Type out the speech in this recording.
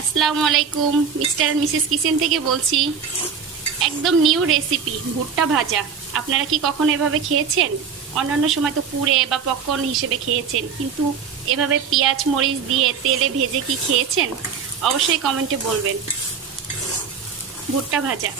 আসসালামু আলাইকুম, mister and Mrs kitchen থেকে বলছি। একদম নিউ রেসিপি ভুট্টা ভাজা। আপনারা কি কখনো এভাবে খেয়েছেন? অন্যান্য সময় তো পুড়ে বা পপকর্ন হিসেবে খেয়েছেন, কিন্তু এভাবে পেঁয়াজ মরিচ দিয়ে তেলে ভেজে কি খেয়েছেন? অবশ্যই কমেন্টে বলবেন। ভুট্টা ভাজা।